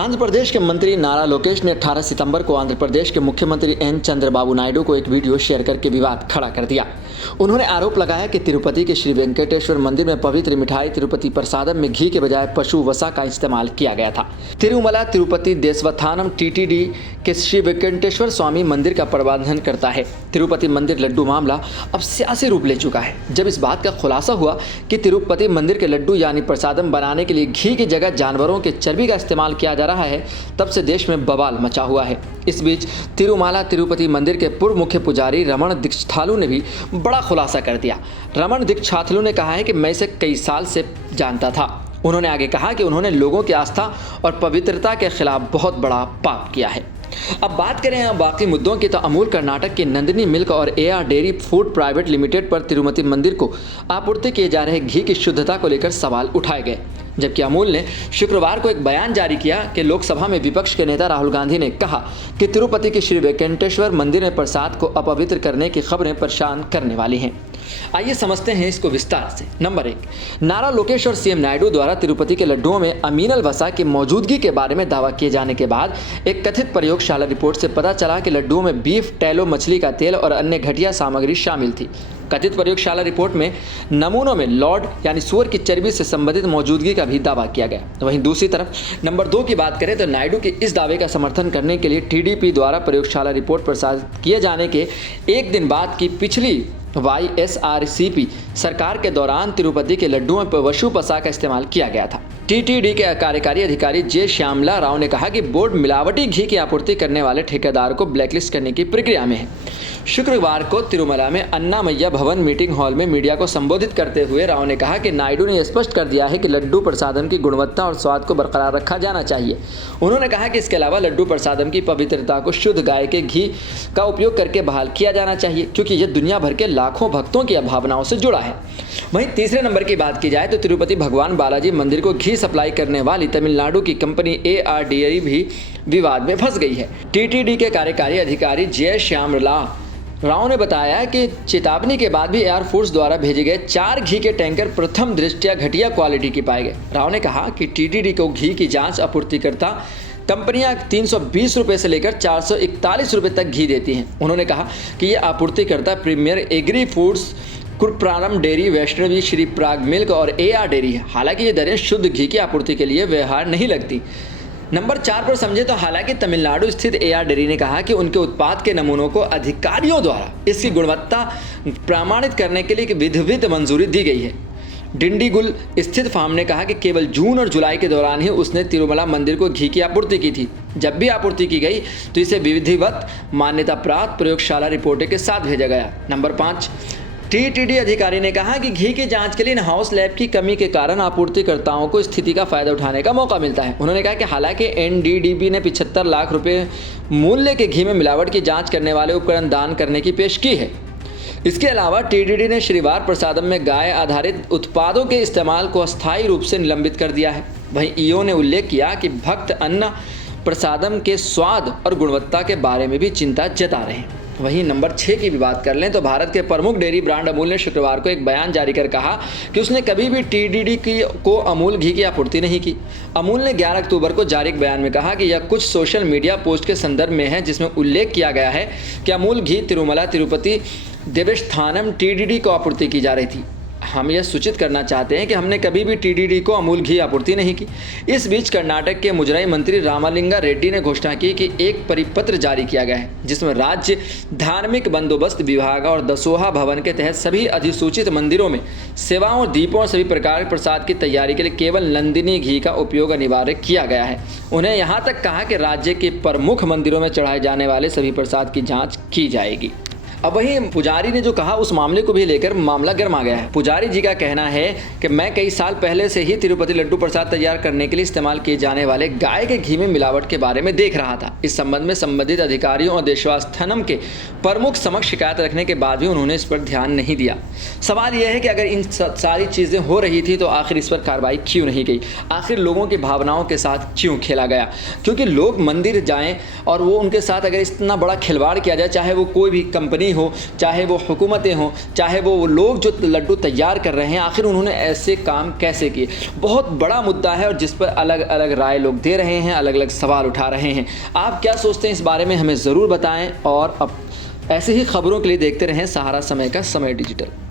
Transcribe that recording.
आंध्र प्रदेश के मंत्री नारा लोकेश ने 18 सितंबर को आंध्र प्रदेश के मुख्यमंत्री एन चंद्रबाबू नायडू को एक वीडियो शेयर करके विवाद खड़ा कर दिया। उन्होंने आरोप लगाया कि तिरुपति के श्री वेंकटेश्वर मंदिर में पवित्र मिठाई तिरुपति प्रसादम में घी के बजाय पशु वसा का इस्तेमाल किया गया था। तिरुमला तिरुपति देवस्थानम टीटीडी के श्री वेंकटेश्वर स्वामी मंदिर का प्रबंधन करता है। तिरुपति मंदिर लड्डू मामला अब सियासी रूप ले चुका है। जब इस बात का खुलासा हुआ कि तिरुपति मंदिर के लड्डू यानी प्रसादम बनाने के लिए घी की जगह जानवरों के चर्बी का इस्तेमाल किया जा रहा है, तब से देश में बवाल मचा हुआ है। इस बीच तिरुमाला तिरुपति मंदिर के पूर्व मुख्य पुजारी रमण दीक्षाथालू ने भी बड़ा खुलासा कर दिया। रमण दीक्षाथालू ने कहा है कि मैं इसे कई साल से जानता था। उन्होंने आगे कहा कि उन्होंने लोगों की आस्था और पवित्रता के खिलाफ बहुत बड़ा पाप किया है। अब बात करें बाकी मुद्दों की, तो अमूल कर्नाटक की नंदिनी मिल्क और AR dairy food private limited पर तिरुपति मंदिर को आपूर्ति किए जा रहे घी की शुद्धता को लेकर सवाल उठाए गए। जबकि अमूल ने शुक्रवार को एक बयान जारी किया कि लोकसभा में विपक्ष के नेता राहुल गांधी ने कहा कि तिरुपति के श्री वेंकटेश्वर मंदिर में प्रसाद को अपवित्र करने की खबरें परेशान करने वाली हैं। आइए समझते हैं इसको विस्तार से। नंबर 1, नारा लोकेश और सीएम नायडू द्वारा तिरुपति के लड्डुओं में अमीनल वसा की मौजूदगी के बारे में दावा किए जाने के बाद एक कथित प्रयोगशाला रिपोर्ट से पता चला कि लड्डुओं में बीफ टैलो मछली का तेल और अन्य घटिया सामग्री शामिल थी। कथित प्रयोगशाला रिपोर्ट में नमूनों में लॉर्ड यानी सुअर की चर्बी से संबंधित मौजूदगी का भी दावा किया गया। वहीं दूसरी तरफ नंबर 2 की बात करें तो नायडू के इस दावे का समर्थन करने के लिए टीडीपी द्वारा प्रयोगशाला रिपोर्ट प्रसारित किए जाने के एक दिन बाद की पिछली YSRCP सरकार के दौरान तिरुपति के लड्डुओं पर पशु वसा का इस्तेमाल किया गया था। टीटीडी के कार्यकारी अधिकारी जे श्यामला राव ने कहा कि बोर्ड मिलावटी घी की आपूर्ति करने वाले ठेकेदार को ब्लैकलिस्ट करने की प्रक्रिया में है। शुक्रवार को तिरुमला में अन्नामय्या भवन मीटिंग हॉल में मीडिया को संबोधित करते हुए राव ने कहा कि नायडू ने स्पष्ट कर दिया है कि लड्डू प्रसादम की गुणवत्ता और स्वाद को बरकरार रखा जाना चाहिए। उन्होंने कहा कि इसके अलावा लड्डू प्रसादम की पवित्रता को शुद्ध गाय के घी का उपयोग करके बहाल किया जाना चाहिए, क्योंकि यह दुनिया भर के लाखों भक्तों की भावनाओं से जुड़ा है। वहीं तीसरे नंबर की बात की जाए तो तिरुपति भगवान बालाजी मंदिर को घी सप्लाई करने वाली तमिलनाडु की कंपनी एआर डेयरी भी विवाद में फंस गई है। टीटीडी के कार्यकारी अधिकारी जय श्यामला राव ने बताया कि चेतावनी के बाद भी एयर फोर्स द्वारा भेजे गए 4 घी के टैंकर प्रथम दृष्टया घटिया क्वालिटी के पाए गए। राव ने कहा कि टीटीडी को घी की जांच आपूर्तिकर्ता कंपनियां 320 रुपये से लेकर 441 रुपये तक घी देती हैं। उन्होंने कहा कि ये आपूर्तिकर्ता प्रीमियर एग्री फूड्स, कुरप्रारम डेयरी, वैष्णवी, श्री प्राग मिल्क और एआर डेयरी है। हालांकि ये दरें शुद्ध घी की आपूर्ति के लिए व्यवहार नहीं लगती। नंबर 4 पर समझे तो हालांकि तमिलनाडु स्थित एआर डेयरी ने कहा कि उनके उत्पाद के नमूनों को अधिकारियों द्वारा इसकी गुणवत्ता प्रमाणित करने के लिए विधिवत मंजूरी दी गई है। डिंडीगुल स्थित फार्म ने कहा कि केवल जून और जुलाई के दौरान ही उसने तिरुमला मंदिर को घी की आपूर्ति की थी। जब भी आपूर्ति की गई तो इसे विधिवत मान्यता प्राप्त प्रयोगशाला रिपोर्ट के साथ भेजा गया। नंबर 5, टीटीडी अधिकारी ने कहा कि घी की जांच के लिए इन हाउस लैब की कमी के कारण आपूर्तिकर्ताओं को स्थिति का फायदा उठाने का मौका मिलता है। उन्होंने कहा कि हालांकि एनडीडीबी ने 75 लाख रुपए मूल्य के घी में मिलावट की जांच करने वाले उपकरण दान करने की पेश की है। इसके अलावा टीटीडी ने श्रीवार प्रसादम में गाय आधारित उत्पादों के इस्तेमाल को अस्थायी रूप से निलंबित कर दिया है। वहीं ईओ ने उल्लेख किया कि भक्त अन्न प्रसादम के स्वाद और गुणवत्ता के बारे में भी चिंता जता रहे हैं। वहीं नंबर 6 की भी बात कर लें तो भारत के प्रमुख डेयरी ब्रांड अमूल ने शुक्रवार को एक बयान जारी कर कहा कि उसने कभी भी टीटीडी को अमूल घी की आपूर्ति नहीं की। अमूल ने 11 अक्टूबर को जारी एक बयान में कहा कि यह कुछ सोशल मीडिया पोस्ट के संदर्भ में है, जिसमें उल्लेख किया गया है कि अमूल घी तिरुमला तिरुपति देवस्थानम टीटीडी को आपूर्ति की जा रही थी। हम यह सूचित करना चाहते हैं कि हमने कभी भी टीटीडी को अमूल घी आपूर्ति नहीं की। इस बीच कर्नाटक के मुजराई मंत्री रामालिंगा रेड्डी ने घोषणा की कि एक परिपत्र जारी किया गया है, जिसमें राज्य धार्मिक बंदोबस्त विभाग और दसोहा भवन के तहत सभी अधिसूचित मंदिरों में सेवाओं, दीपों और सभी प्रकार के प्रसाद की तैयारी के लिए केवल नंदिनी घी का उपयोग अनिवार्य किया गया है। उन्हें यहाँ तक कहा कि राज्य के प्रमुख मंदिरों में चढ़ाए जाने वाले सभी प्रसाद की जाँच की जाएगी। अब वहीं पुजारी ने जो कहा उस मामले को भी लेकर मामला गर्मा गया है। पुजारी जी का कहना है कि मैं कई साल पहले से ही तिरुपति लड्डू प्रसाद तैयार करने के लिए इस्तेमाल किए जाने वाले गाय के घी में मिलावट के बारे में देख रहा था। इस संबंध में संबंधित अधिकारियों और देवस्थानम के प्रमुख समक्ष शिकायत रखने के बाद भी उन्होंने इस पर ध्यान नहीं दिया। सवाल यह है कि अगर इन सारी चीज़ें हो रही थी तो आखिर इस पर कार्रवाई क्यों नहीं गई? आखिर लोगों की भावनाओं के साथ क्यों खेला गया? क्योंकि लोग मंदिर जाएँ और वो उनके साथ अगर इतना बड़ा खिलवाड़ किया जाए, चाहे वो कोई भी कंपनी कंपनी हो, चाहे वो हुकूमतें हों, चाहे वो लोग जो लड्डू तैयार कर रहे हैं, आखिर उन्होंने ऐसे काम कैसे किए। बहुत बड़ा मुद्दा है और जिस पर अलग अलग राय लोग दे रहे हैं, अलग अलग सवाल उठा रहे हैं। आप क्या सोचते हैं इस बारे में हमें ज़रूर बताएं और अब ऐसे ही खबरों के लिए देखते रहें सहारा समय का समय डिजिटल।